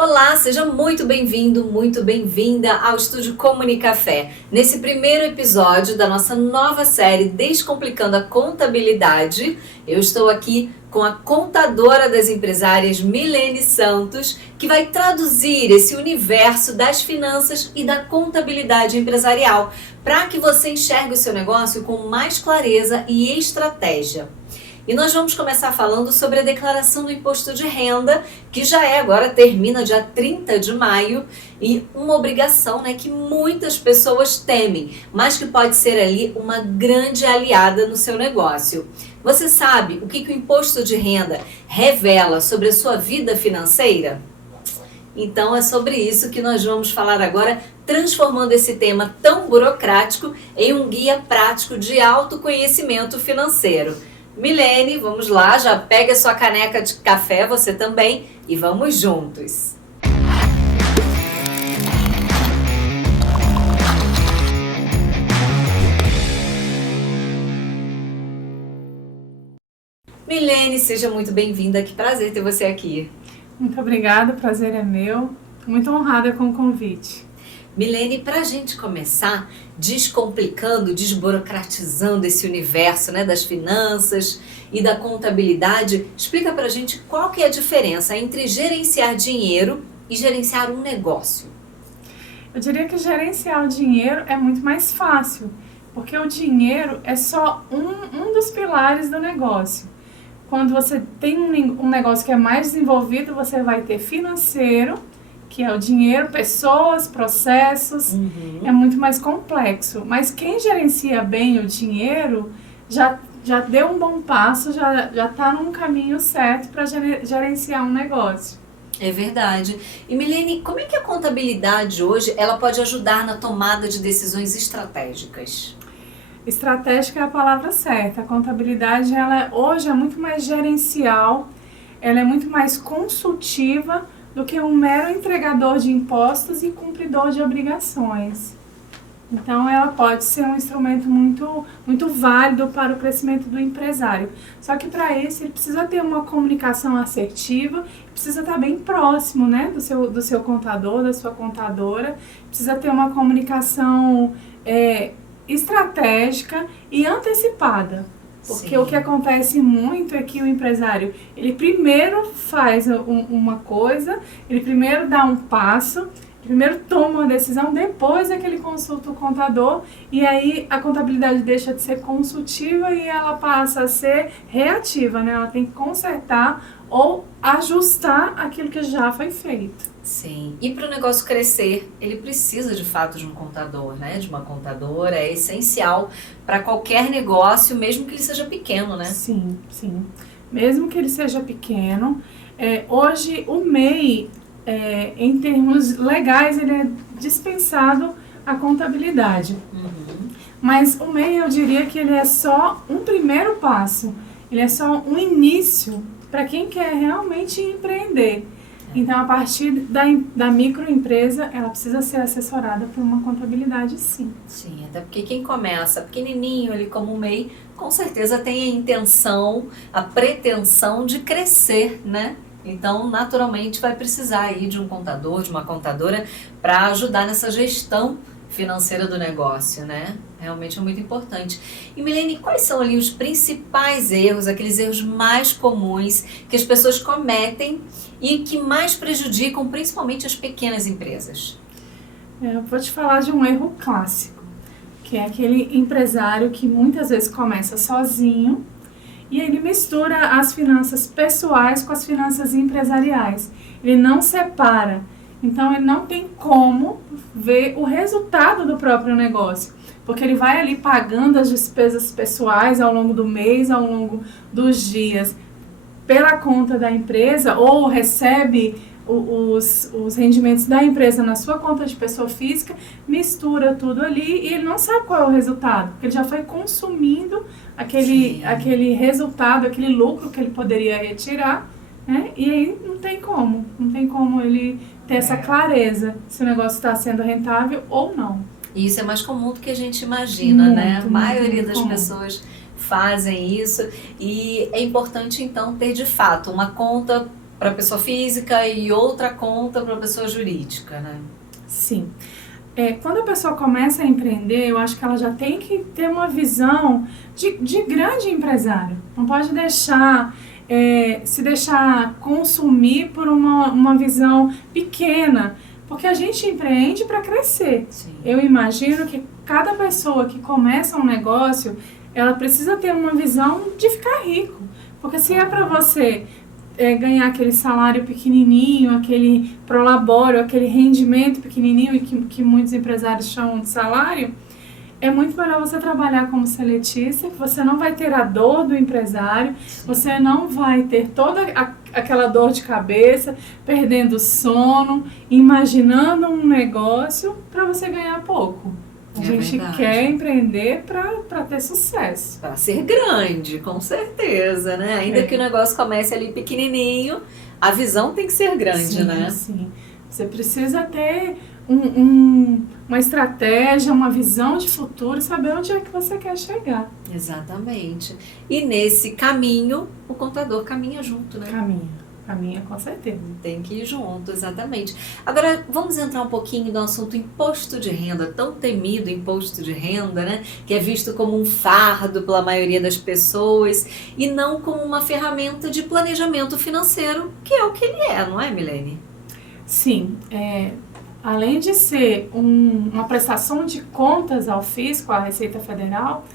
Olá, seja muito bem-vindo, muito bem-vinda ao Estúdio Comunicafé. Nesse primeiro episódio da nossa nova série Descomplicando a Contabilidade, eu estou aqui com a contadora das empresárias Milene Santos, que vai traduzir esse universo das finanças e da contabilidade empresarial, para que você enxergue o seu negócio com mais clareza e estratégia. E nós vamos começar falando sobre a declaração do imposto de renda, que já agora termina dia 30 de maio, e uma obrigação, que muitas pessoas temem, mas que pode ser ali uma grande aliada no seu negócio. Você sabe o que o imposto de renda revela sobre a sua vida financeira? Então é sobre isso que nós vamos falar agora, transformando esse tema tão burocrático em um guia prático de autoconhecimento financeiro. Milene, vamos lá, já pega a sua caneca de café, você também, e vamos juntos. Milene, seja muito bem-vinda, que prazer ter você aqui. Muito obrigada, o prazer é meu, muito honrada com o convite. Milene, para a gente começar descomplicando, desburocratizando esse universo das finanças e da contabilidade, explica para a gente qual que é a diferença entre gerenciar dinheiro e gerenciar um negócio. Eu diria que gerenciar o dinheiro é muito mais fácil, porque o dinheiro é só um dos pilares do negócio. Quando você tem um negócio que é mais desenvolvido, você vai ter financeiro, que é o dinheiro, pessoas, processos, é muito mais complexo. Mas quem gerencia bem o dinheiro já deu um bom passo, já está num caminho certo para gerenciar um negócio. É verdade. E Milene, como é que a contabilidade hoje ela pode ajudar na tomada de decisões estratégicas? Estratégica é a palavra certa. A contabilidade hoje é muito mais gerencial, ela é muito mais consultiva do que um mero entregador de impostos e cumpridor de obrigações. Então, ela pode ser um instrumento muito válido para o crescimento do empresário. Só que para isso, ele precisa ter uma comunicação assertiva, precisa estar bem próximo, do seu contador, da sua contadora, precisa ter uma comunicação estratégica e antecipada. Porque Sim. O que acontece muito é que o empresário, ele primeiro faz uma coisa, ele primeiro dá um passo, primeiro toma uma decisão, depois é que ele consulta o contador e aí a contabilidade deixa de ser consultiva e ela passa a ser reativa, Ela tem que consertar ou ajustar aquilo que já foi feito. Sim, e para o negócio crescer, ele precisa de fato de um contador, de uma contadora, é essencial para qualquer negócio, mesmo que ele seja pequeno, Sim, sim, mesmo que ele seja pequeno. Hoje o MEI, em termos legais, ele é dispensado a contabilidade. Mas o MEI, eu diria que ele é só um primeiro passo, ele é só um início para quem quer realmente empreender. Então, a partir da microempresa, ela precisa ser assessorada por uma contabilidade, sim. Sim, até porque quem começa pequenininho ali como MEI, com certeza tem a intenção, a pretensão de crescer, Então, naturalmente, vai precisar aí de um contador, de uma contadora, para ajudar nessa gestão financeira do negócio, Realmente é muito importante. E Milene, quais são ali os principais erros, aqueles erros mais comuns que as pessoas cometem e que mais prejudicam principalmente as pequenas empresas? Eu vou te falar de um erro clássico, que é aquele empresário que muitas vezes começa sozinho e ele mistura as finanças pessoais com as finanças empresariais. Ele não separa. Então, ele não tem como ver o resultado do próprio negócio, porque ele vai ali pagando as despesas pessoais ao longo do mês, ao longo dos dias, pela conta da empresa, ou recebe os rendimentos da empresa na sua conta de pessoa física, mistura tudo ali e ele não sabe qual é o resultado, porque ele já foi consumindo aquele resultado, aquele lucro que ele poderia retirar, e aí não tem como ele ter essa clareza se o negócio está sendo rentável ou não. E isso é mais comum do que a gente imagina, A maioria das pessoas fazem isso e é importante então ter de fato uma conta para pessoa física e outra conta para pessoa jurídica, né? Sim. Quando a pessoa começa a empreender, eu acho que ela já tem que ter uma visão de grande empresário. Não pode se deixar consumir por uma visão pequena, porque a gente empreende para crescer. Sim. Eu imagino que cada pessoa que começa um negócio, ela precisa ter uma visão de ficar rico. Porque se é para você ganhar aquele salário pequenininho, aquele prolabório, aquele rendimento pequenininho e que muitos empresários chamam de salário, é muito melhor você trabalhar como seletista, que você não vai ter a dor do empresário, você não vai ter toda aquela dor de cabeça, perdendo sono, imaginando um negócio para você ganhar pouco. A gente quer empreender para ter sucesso. Para ser grande, com certeza, né? Ainda que o negócio comece ali pequenininho, a visão tem que ser grande, né? Sim. Você precisa ter uma estratégia, uma visão de futuro, saber onde é que você quer chegar. Exatamente. E nesse caminho, o contador caminha junto, né? Caminha com certeza. Tem que ir junto, exatamente. Agora, vamos entrar um pouquinho no assunto imposto de renda, tão temido imposto de renda, né? Que é visto como um fardo pela maioria das pessoas e não como uma ferramenta de planejamento financeiro, que é o que ele é, não é, Milene? Sim. Além de ser uma prestação de contas ao fisco, à Receita Federal,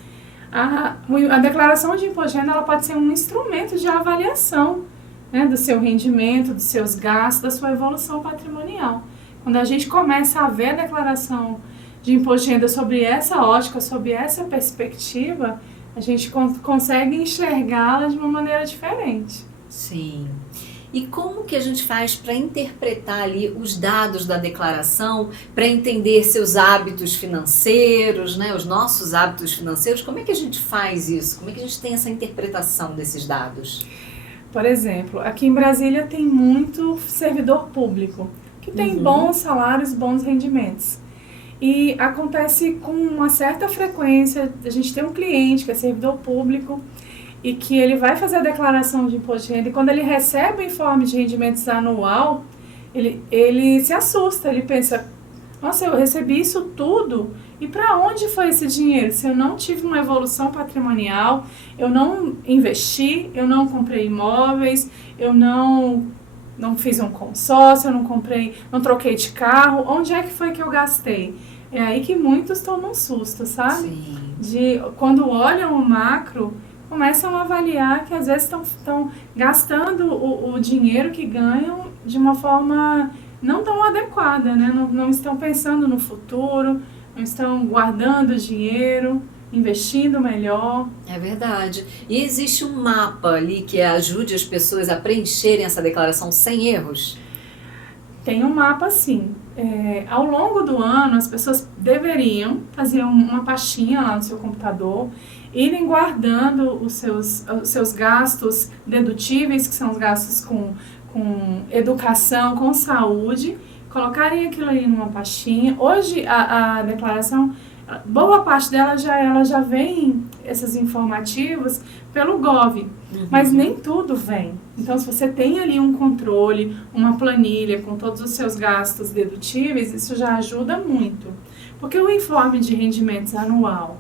a declaração de imposto de renda ela pode ser um instrumento de avaliação, né, do seu rendimento, dos seus gastos, da sua evolução patrimonial. Quando a gente começa a ver a declaração de imposto de renda sobre essa ótica, sobre essa perspectiva, a gente consegue enxergá-la de uma maneira diferente. Sim. E como que a gente faz para interpretar ali os dados da declaração, para entender seus hábitos financeiros, né, os nossos hábitos financeiros? Como é que a gente faz isso? Como é que a gente tem essa interpretação desses dados? Por exemplo, aqui em Brasília tem muito servidor público, que tem bons salários, bons rendimentos. E acontece com uma certa frequência, a gente tem um cliente que é servidor público e que ele vai fazer a declaração de imposto de renda e quando ele recebe o informe de rendimentos anual, ele se assusta, ele pensa, nossa, eu recebi isso tudo e para onde foi esse dinheiro? Se eu não tive uma evolução patrimonial, eu não investi, eu não comprei imóveis, eu não fiz um consórcio, eu não troquei de carro, onde é que foi que eu gastei? É aí que muitos tomam um susto, sabe? Sim. Quando olham o macro, começam a avaliar que às vezes estão gastando o dinheiro que ganham de uma forma não tão adequada, né? Não estão pensando no futuro, não estão guardando dinheiro, investindo melhor. É verdade. E existe um mapa ali que ajude as pessoas a preencherem essa declaração sem erros? Tem um mapa, sim. Ao longo do ano, as pessoas deveriam fazer uma pastinha lá no seu computador, irem guardando os seus gastos dedutíveis, que são os gastos com educação, com saúde, colocarem aquilo ali numa pastinha. Hoje, a declaração, boa parte dela ela já vem, esses informativos, pelo Gov, mas nem tudo vem. Então, se você tem ali um controle, uma planilha com todos os seus gastos dedutíveis, isso já ajuda muito. Porque o informe de rendimentos anual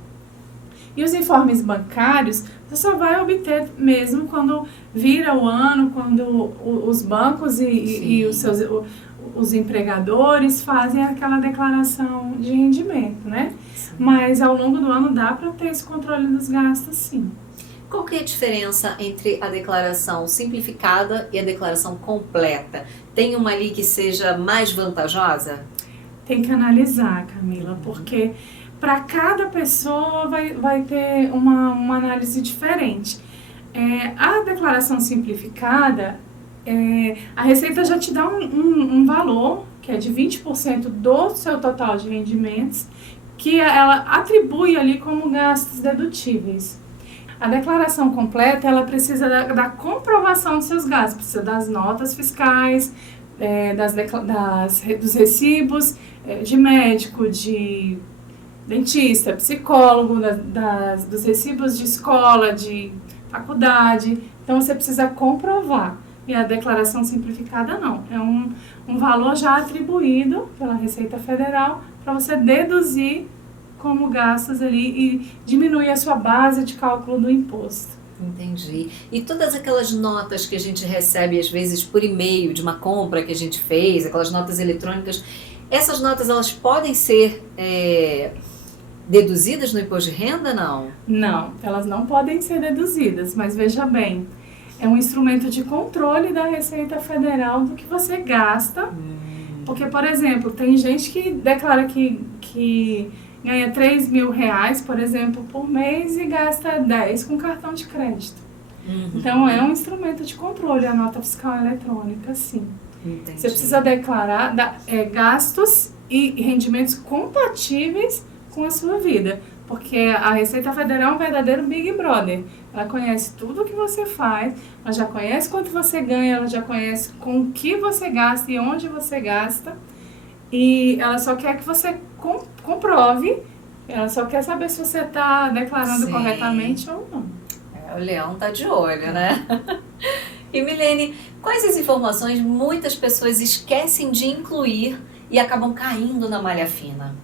e os informes bancários, você só vai obter mesmo quando vira o ano, quando os bancos e os empregadores fazem aquela declaração de rendimento, né? Sim. Mas ao longo do ano dá para ter esse controle dos gastos, sim. Qual que é a diferença entre a declaração simplificada e a declaração completa? Tem uma ali que seja mais vantajosa? Tem que analisar, Camila, porque para cada pessoa vai ter uma análise diferente. A declaração simplificada, a Receita já te dá um valor, que é de 20% do seu total de rendimentos, que ela atribui ali como gastos dedutíveis. A declaração completa, ela precisa da comprovação dos seus gastos, precisa das notas fiscais, dos recibos de médico, de dentista, psicólogo, dos recibos de escola, de faculdade. Então, você precisa comprovar. E a declaração simplificada não, é um valor já atribuído pela Receita Federal para você deduzir como gastos ali e diminuir a sua base de cálculo do imposto. Entendi. E todas aquelas notas que a gente recebe, às vezes, por e-mail de uma compra que a gente fez, aquelas notas eletrônicas, essas notas, elas podem ser deduzidas no imposto de renda, não? Não, elas não podem ser deduzidas, mas veja bem, é um instrumento de controle da Receita Federal do que você gasta. Porque, por exemplo, tem gente que declara que ganha 3 mil reais, por exemplo, por mês e gasta 10 com cartão de crédito. Então, é um instrumento de controle, a nota fiscal eletrônica, sim. Entendi. Você precisa declarar gastos e rendimentos compatíveis com a sua vida. Porque a Receita Federal é um verdadeiro Big Brother. Ela conhece tudo o que você faz, ela já conhece quanto você ganha, ela já conhece com o que você gasta e onde você gasta. E ela só quer que você comprove, ela só quer saber se você está declarando corretamente ou não. O leão tá de olho, né? E Milene, quais as informações muitas pessoas esquecem de incluir e acabam caindo na malha fina?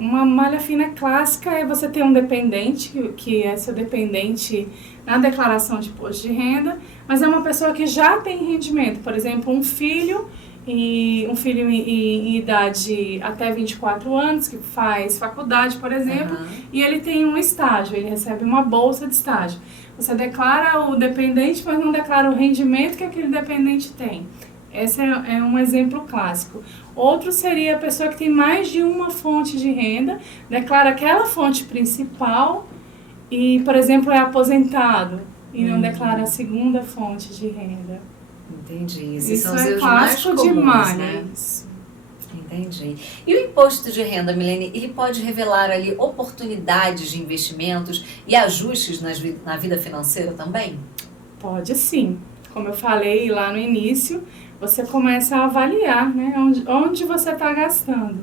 Uma malha fina clássica é você ter um dependente, que é seu dependente na declaração de imposto de renda, mas é uma pessoa que já tem rendimento, por exemplo, um filho em idade até 24 anos, que faz faculdade, por exemplo, e ele tem um estágio, ele recebe uma bolsa de estágio. Você declara o dependente, mas não declara o rendimento que aquele dependente tem. Esse é um exemplo clássico. Outro seria a pessoa que tem mais de uma fonte de renda, declara aquela fonte principal e, por exemplo, é aposentado e não declara a segunda fonte de renda. Entendi. Isso são os é erros mais clássico comuns, demais. né? Entendi. E o imposto de renda, Milene, ele pode revelar ali oportunidades de investimentos e ajustes na vida financeira também? Pode sim. Como eu falei lá no início, você começa a avaliar, né, onde você está gastando.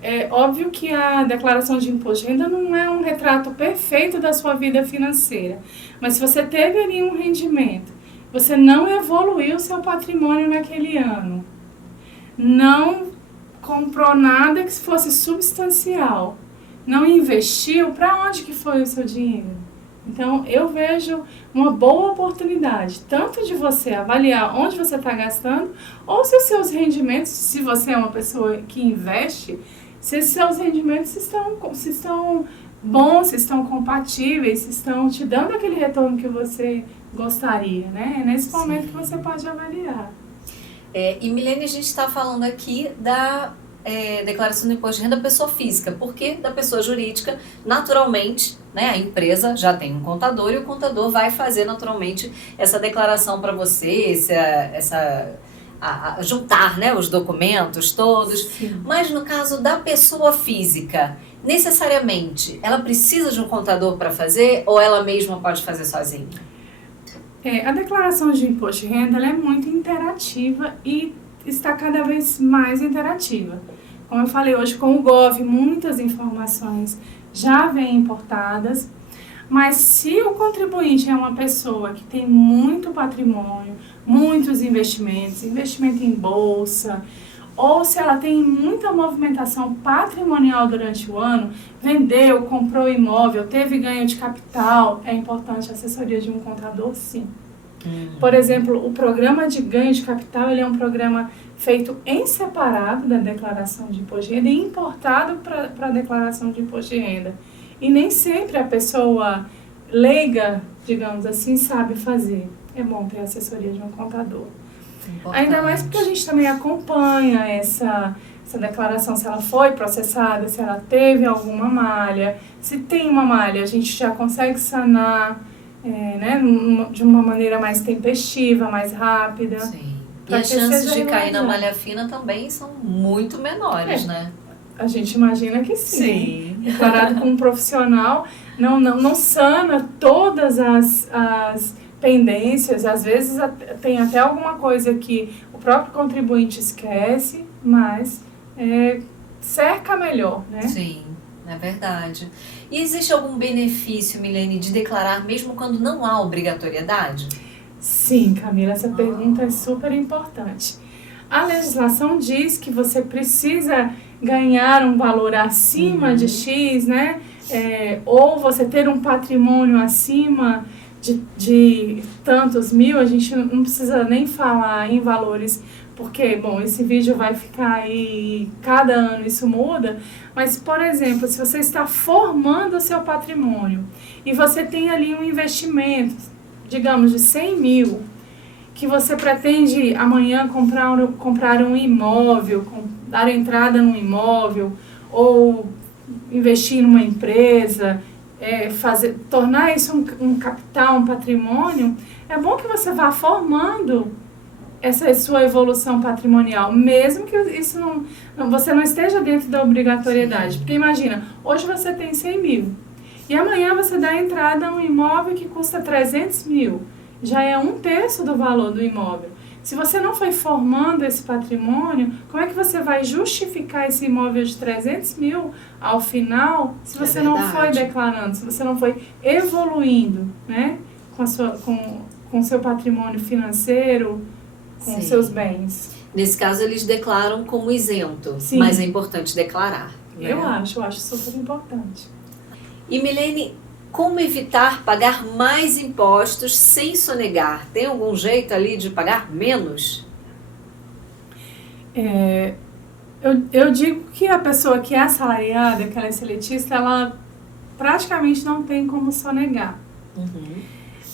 É óbvio que a declaração de imposto de renda não é um retrato perfeito da sua vida financeira, mas se você teve ali um rendimento, você não evoluiu seu patrimônio naquele ano, não comprou nada que fosse substancial, não investiu, para onde que foi o seu dinheiro? Então, eu vejo uma boa oportunidade, tanto de você avaliar onde você está gastando, ou se os seus rendimentos, se você é uma pessoa que investe, se os seus rendimentos se estão bons, se estão compatíveis, se estão te dando aquele retorno que você gostaria, né? É nesse momento que você pode avaliar. E Milene, a gente está falando aqui da declaração do imposto de renda da pessoa física, porque da pessoa jurídica, naturalmente, né, a empresa já tem um contador e o contador vai fazer naturalmente essa declaração para você, juntar, né, os documentos todos. Sim. Mas no caso da pessoa física, necessariamente, ela precisa de um contador para fazer ou ela mesma pode fazer sozinha? A declaração de imposto de renda ela é muito interativa e está cada vez mais interativa. Como eu falei hoje com o Gov, muitas informações já vêm importadas, mas se o contribuinte é uma pessoa que tem muito patrimônio, muitos investimentos, investimento em bolsa, ou se ela tem muita movimentação patrimonial durante o ano, vendeu, comprou imóvel, teve ganho de capital, é importante a assessoria de um contador, sim. Por exemplo, o programa de ganho de capital ele é um programa feito em separado da declaração de imposto de renda e importado para a declaração de imposto de renda. E nem sempre a pessoa leiga, digamos assim, sabe fazer. É bom ter a assessoria de um contador. Importante. Ainda mais porque a gente também acompanha essa declaração, se ela foi processada, se ela teve alguma malha. Se tem uma malha, a gente já consegue sanar, né, de uma maneira mais tempestiva, mais rápida. Sim. E as chances de cair na malha fina também são muito menores, né? A gente imagina que sim. Sim. Declarado como um profissional, não sana todas as pendências, às vezes tem até alguma coisa que o próprio contribuinte esquece, mas cerca melhor, né? Sim, é verdade. E existe algum benefício, Milene, de declarar mesmo quando não há obrigatoriedade? Sim, Camila, essa pergunta é super importante. A legislação diz que você precisa ganhar um valor acima de X, né? Ou você ter um patrimônio acima de tantos mil. A gente não precisa nem falar em valores, porque, bom, esse vídeo vai ficar aí, cada ano isso muda, mas, por exemplo, se você está formando o seu patrimônio e você tem ali um investimento, digamos, de 100 mil, que você pretende amanhã comprar um imóvel, dar entrada num imóvel, ou investir numa empresa, tornar isso um capital, um patrimônio, é bom que você vá formando essa sua evolução patrimonial, mesmo que isso você não esteja dentro da obrigatoriedade. Porque imagina, hoje você tem 100 mil, e amanhã você dá entrada a um imóvel que custa 300 mil, já é 1/3 do valor do imóvel. Se você não foi formando esse patrimônio, como é que você vai justificar esse imóvel de 300 mil ao final, se você não foi declarando, se você não foi evoluindo, né, com o seu patrimônio financeiro, com os seus bens? Nesse caso, eles declaram como isento, Sim. Mas é importante declarar. Né? Eu acho super importante. E Milene, como evitar pagar mais impostos sem sonegar? Tem algum jeito ali de pagar menos? Eu digo que a pessoa que é assalariada, que ela é seletista, ela praticamente não tem como sonegar.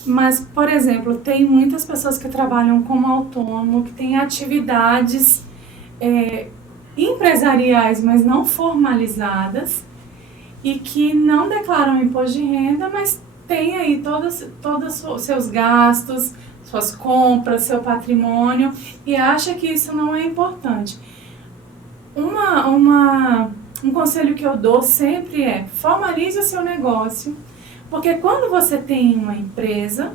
Mas, por exemplo, tem muitas pessoas que trabalham como autônomo, que têm atividades empresariais, mas não formalizadas, e que não declaram imposto de renda, mas tem aí todos os seus gastos, suas compras, seu patrimônio, e acha que isso não é importante. Um conselho que eu dou sempre é: formalize o seu negócio, porque quando você tem uma empresa,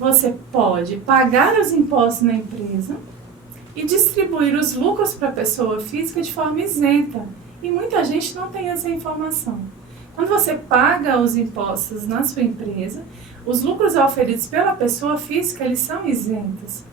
você pode pagar os impostos na empresa e distribuir os lucros para a pessoa física de forma isenta. E muita gente não tem essa informação. Quando você paga os impostos na sua empresa, os lucros oferidos pela pessoa física, eles são isentos.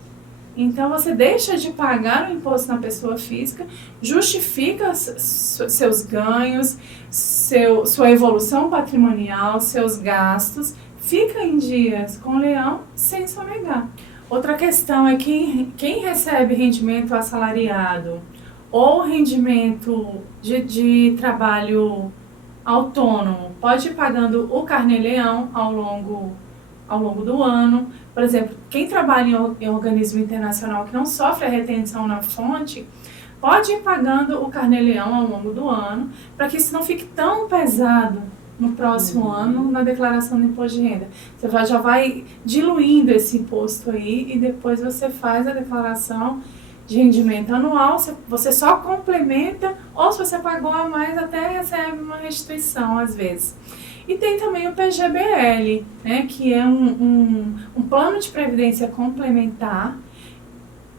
Então, você deixa de pagar o imposto na pessoa física, justifica seus ganhos, sua evolução patrimonial, seus gastos, fica em dias com o leão sem sonegar. Outra questão é que quem recebe rendimento assalariado ou rendimento de trabalho autônomo pode ir pagando o carnê-leão ao longo do ano. Por exemplo, quem trabalha em organismo internacional que não sofre a retenção na fonte, pode ir pagando o carnê-leão ao longo do ano, para que isso não fique tão pesado no próximo ano na declaração do imposto de renda. Você já vai diluindo esse imposto aí, e depois você faz a declaração de rendimento anual, você só complementa, ou se você pagou a mais, até recebe uma restituição às vezes. E tem também o PGBL, né, que é um plano de previdência complementar,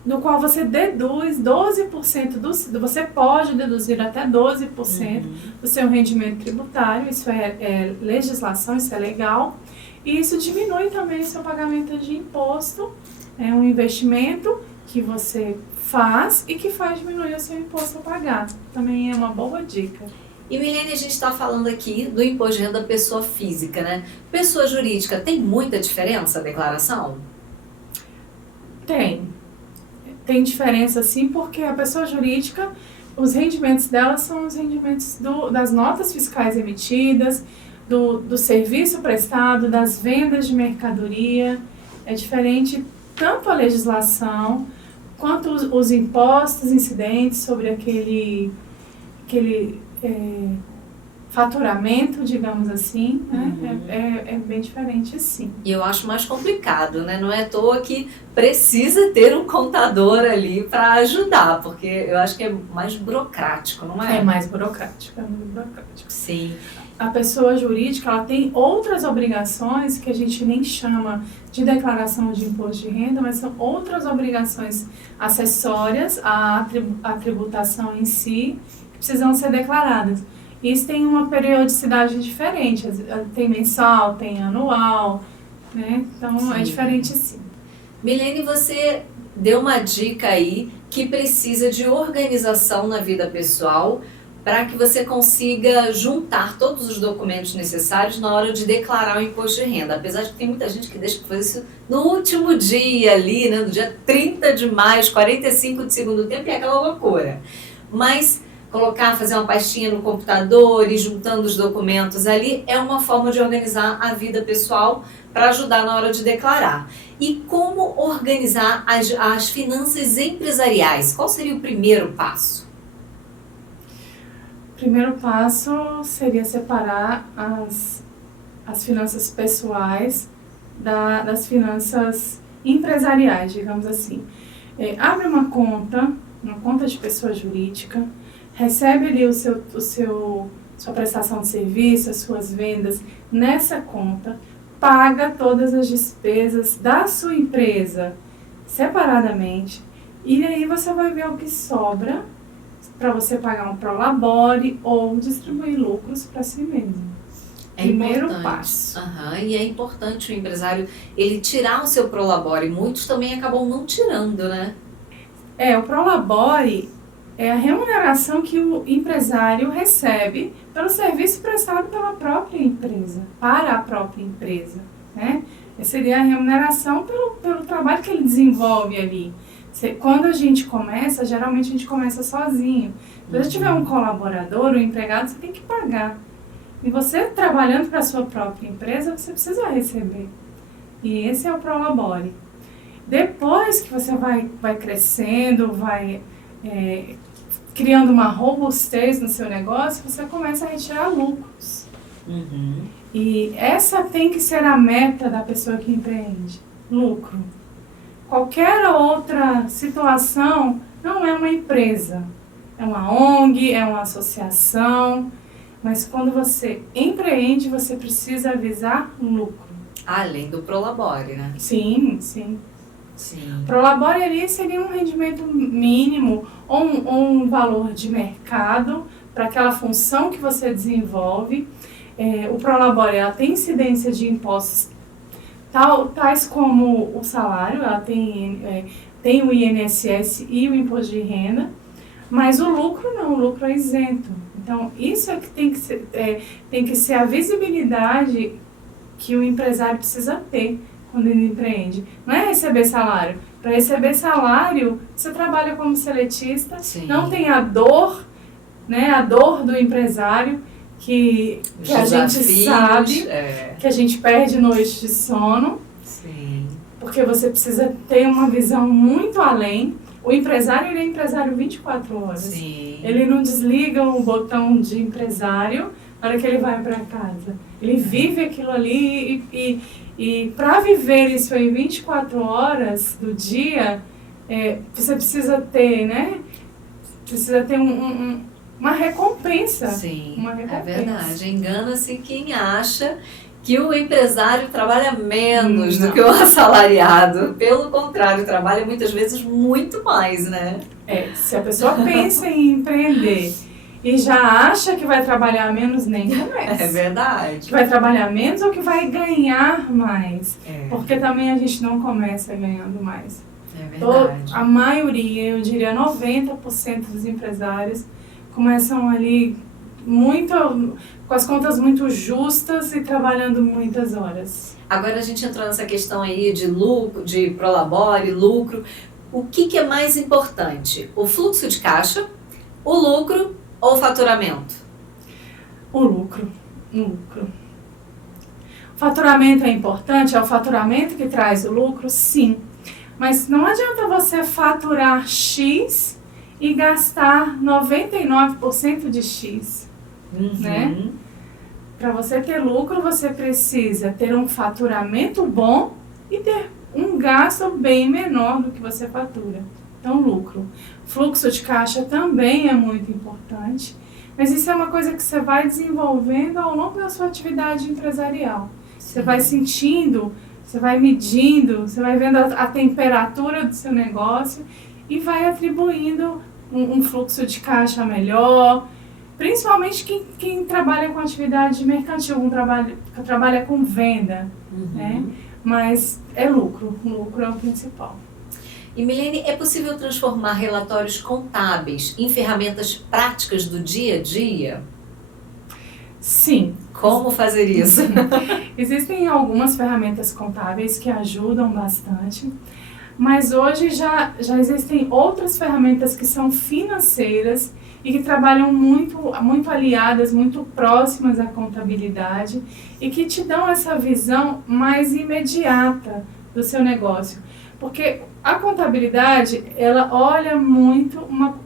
do qual você deduz 12%, você pode deduzir até 12% do seu rendimento tributário. Isso é legislação, isso é legal, e isso diminui também o seu pagamento de imposto. É um investimento que você faz e que faz diminuir o seu imposto a pagar. Também é uma boa dica. E Milene, a gente está falando aqui do imposto de renda pessoa física, né? Pessoa jurídica, tem muita diferença a declaração? Tem diferença sim, porque a pessoa jurídica, os rendimentos dela são os rendimentos das notas fiscais emitidas, do serviço prestado, das vendas de mercadoria. É diferente tanto a legislação quanto os impostos incidentes sobre aquele faturamento, digamos assim, né? É bem diferente, sim. E eu acho mais complicado, né? Não é à toa que precisa ter um contador ali para ajudar, porque eu acho que é mais burocrático, não é? É mais burocrático, é muito burocrático. Sim. A pessoa jurídica, ela tem outras obrigações que a gente nem chama de declaração de imposto de renda, mas são outras obrigações acessórias à tributação em si, que precisam ser declaradas. Isso tem uma periodicidade diferente, tem mensal, tem anual, né? Então, sim, é diferente sim. Milene, você deu uma dica aí que precisa de organização na vida pessoal para que você consiga juntar todos os documentos necessários na hora de declarar o imposto de renda. Apesar de que tem muita gente que deixa para fazer isso no último dia ali, né, no dia 30 de maio, 45 de segundo tempo, e é aquela loucura. Mas fazer uma pastinha no computador e juntando os documentos ali é uma forma de organizar a vida pessoal para ajudar na hora de declarar. E como organizar as finanças empresariais? Qual seria o primeiro passo? O primeiro passo seria separar as finanças pessoais das finanças empresariais, digamos assim. Abre uma conta de pessoa jurídica, recebe ali sua prestação de serviço, as suas vendas nessa conta, paga todas as despesas da sua empresa separadamente e aí você vai ver o que sobra para você pagar um prolabore ou distribuir lucros para si mesmo. Primeiro passo. E é importante o empresário ele tirar o seu prolabore. Muitos também acabam não tirando, né? O prolabore é a remuneração que o empresário recebe pelo serviço prestado pela própria empresa, para a própria empresa, né? Essa seria a remuneração pelo trabalho que ele desenvolve ali. Quando a gente começa, geralmente a gente começa sozinho. Se você tiver um colaborador, um empregado, você tem que pagar. E você trabalhando para a sua própria empresa, você precisa receber. E esse é o prolabore. Depois que você vai crescendo, vai criando uma robustez no seu negócio, você começa a retirar lucros. E essa tem que ser a meta da pessoa que empreende. Lucro. Qualquer outra situação não é uma empresa. É uma ONG, é uma associação. Mas quando você empreende, você precisa avisar lucro. Além do prolabore, né? Sim. Prolabore ali seria um rendimento mínimo ou um valor de mercado para aquela função que você desenvolve. O prolabore ela tem incidência de impostos tais como o salário, ela tem o INSS e o imposto de renda, mas o lucro não, o lucro é isento. Então, isso é que tem que ser a visibilidade que o empresário precisa ter quando ele empreende. Não é receber salário. Para receber salário, você trabalha como seletista, não tem a dor, né, a dor do empresário, que a gente sabe, que a gente perde noites de sono, porque você precisa ter uma visão muito além. O empresário, ele é empresário 24 horas. Ele não desliga o botão de empresário na hora que ele vai para casa. Ele vive aquilo ali e para viver isso aí 24 horas do dia, você precisa ter, né? Precisa ter uma recompensa. Uma recompensa. É verdade. Engana-se quem acha que o empresário trabalha menos do que o assalariado. Pelo contrário, trabalha muitas vezes muito mais, né? Se a pessoa pensa em empreender e já acha que vai trabalhar menos, nem começa. É verdade. Que vai trabalhar menos ou que vai ganhar mais. Porque também a gente não começa ganhando mais. É verdade. A maioria, eu diria 90% dos empresários começam ali com as contas muito justas e trabalhando muitas horas. Agora a gente entrou nessa questão aí de lucro, de prolabore, lucro. O que é mais importante? O fluxo de caixa, o lucro ou o faturamento? O lucro. O faturamento é importante? É o faturamento que traz o lucro? Sim. Mas não adianta você faturar X e gastar 99% de X. Né? Para você ter lucro, você precisa ter um faturamento bom e ter um gasto bem menor do que você fatura. Então, lucro. Fluxo de caixa também é muito importante, mas isso é uma coisa que você vai desenvolvendo ao longo da sua atividade empresarial. Você vai sentindo, você vai medindo, você vai vendo a temperatura do seu negócio e vai atribuindo um fluxo de caixa melhor. Principalmente quem trabalha com atividade mercantil, trabalha com venda, né? mas é lucro. O lucro é o principal. E Milene, é possível transformar relatórios contábeis em ferramentas práticas do dia a dia? Sim. Como fazer isso? Existem algumas ferramentas contábeis que ajudam bastante, mas hoje já existem outras ferramentas que são financeiras e que trabalham muito aliadas, muito próximas à contabilidade e que te dão essa visão mais imediata do seu negócio. Porque a contabilidade, ela olha muito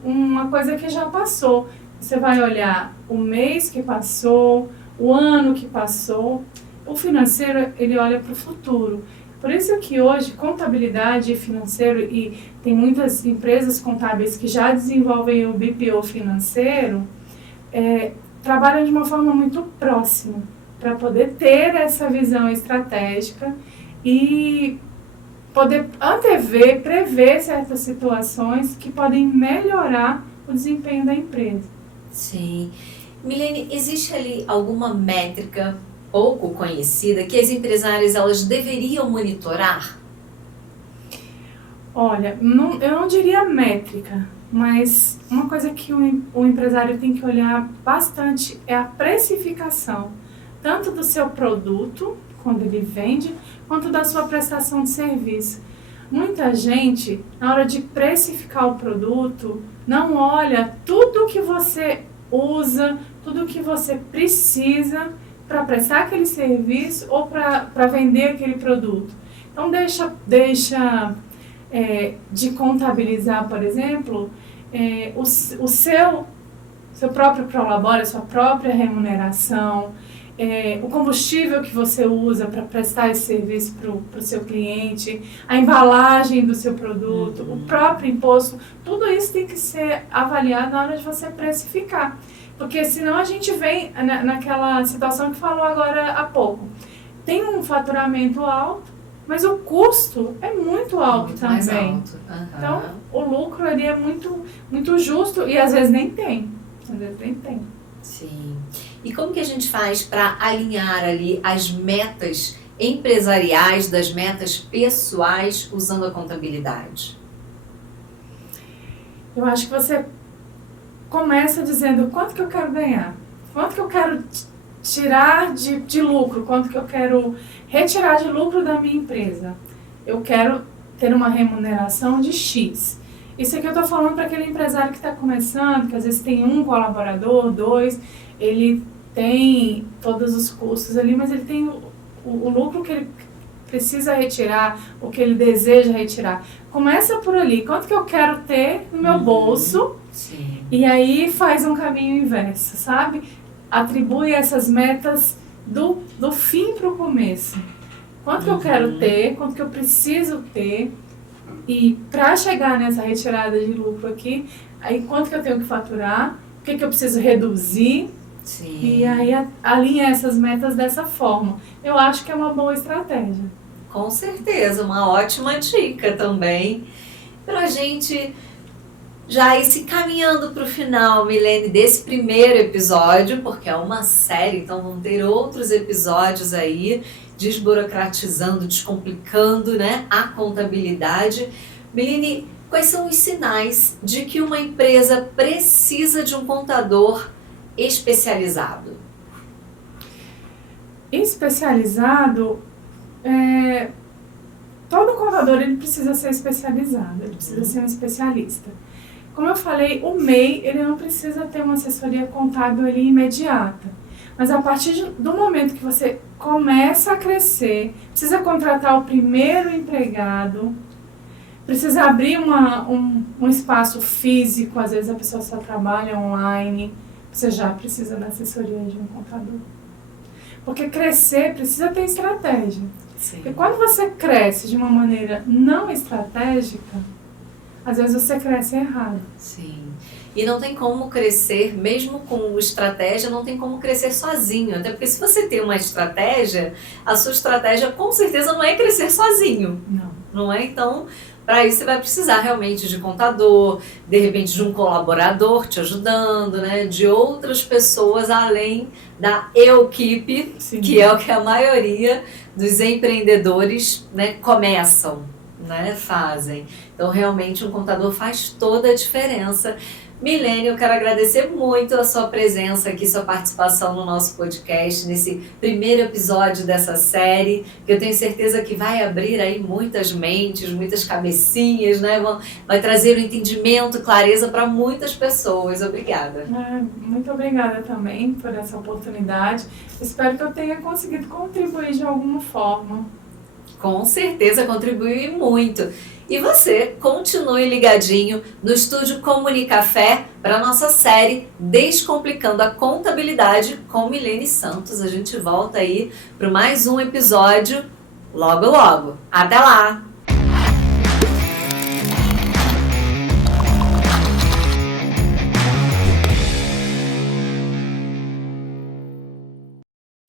uma coisa que já passou. Você vai olhar o mês que passou, o ano que passou. O financeiro, ele olha para o futuro. Por isso que hoje, contabilidade e financeiro, e tem muitas empresas contábeis que já desenvolvem o BPO financeiro, trabalham de uma forma muito próxima, para poder ter essa visão estratégica e poder antever, prever certas situações que podem melhorar o desempenho da empresa. Sim. Milene, existe ali alguma métrica pouco conhecida que as empresárias elas deveriam monitorar? Olha, eu não diria métrica, mas uma coisa que o empresário tem que olhar bastante é a precificação, tanto do seu produto, quando ele vende, quanto da sua prestação de serviço. Muita gente, na hora de precificar o produto, não olha tudo que você usa, tudo que você precisa para prestar aquele serviço ou para vender aquele produto. Então, deixa de contabilizar, por exemplo, o seu próprio prolabore, a sua própria remuneração, o combustível que você usa para prestar esse serviço para o seu cliente, a embalagem do seu produto, o próprio imposto, tudo isso tem que ser avaliado na hora de você precificar. Porque senão a gente vem naquela situação que falou agora há pouco. Tem um faturamento alto, mas o custo é muito alto muito também. Mais alto. Então, o lucro ali é muito justo e às vezes nem tem. Às vezes nem tem. Sim. E como que a gente faz para alinhar ali as metas empresariais das metas pessoais usando a contabilidade? Eu acho que você começa dizendo quanto que eu quero ganhar, quanto que eu quero tirar de lucro, quanto que eu quero retirar de lucro da minha empresa. Eu quero ter uma remuneração de X. Isso aqui eu estou falando para aquele empresário que está começando, que às vezes tem um colaborador, 2, ele tem todos os custos ali, mas ele tem o lucro que ele precisa retirar, o que ele deseja retirar. Começa por ali, quanto que eu quero ter no meu bolso, Sim. E aí faz um caminho inverso, sabe? Atribui essas metas do fim para o começo. Quanto que eu quero ter, quanto que eu preciso ter, e para chegar nessa retirada de lucro aqui, aí quanto que eu tenho que faturar, o que eu preciso reduzir. Sim. E aí alinha essas metas dessa forma. Eu acho que é uma boa estratégia. Com certeza, uma ótima dica também para a gente já ir se caminhando para o final, Milene, desse primeiro episódio, porque é uma série, então vão ter outros episódios aí, desburocratizando, descomplicando, né, a contabilidade. Milene, quais são os sinais de que uma empresa precisa de um contador especializado? Especializado, todo contador ele precisa ser especializado, ele precisa ser um especialista. Como eu falei, o MEI ele não precisa ter uma assessoria contábil ali imediata, mas a partir do momento que você começa a crescer, precisa contratar o primeiro empregado, precisa abrir um espaço físico, às vezes a pessoa só trabalha online, você já precisa da assessoria de um contador. Porque crescer precisa ter estratégia. Sim. Porque quando você cresce de uma maneira não estratégica, às vezes você cresce errado. Sim. E não tem como crescer, mesmo com estratégia, não tem como crescer sozinho. Até porque se você tem uma estratégia, a sua estratégia com certeza não é crescer sozinho. Não. Não é? Então, Para isso você vai precisar realmente de contador, de repente de um colaborador te ajudando, né? De outras pessoas além da equipe, que é o que a maioria dos empreendedores, né, começam, né, fazem. Então realmente um contador faz toda a diferença. Milene, eu quero agradecer muito a sua presença aqui, sua participação no nosso podcast, nesse primeiro episódio dessa série, que eu tenho certeza que vai abrir aí muitas mentes, muitas cabecinhas, né? Vai trazer o entendimento, clareza para muitas pessoas. Obrigada. Muito obrigada também por essa oportunidade. Espero que eu tenha conseguido contribuir de alguma forma. Com certeza contribui muito. E você, continue ligadinho no Estúdio Comunicafé para a nossa série Descomplicando a Contabilidade com Milene Santos. A gente volta aí para mais um episódio logo logo. Até lá!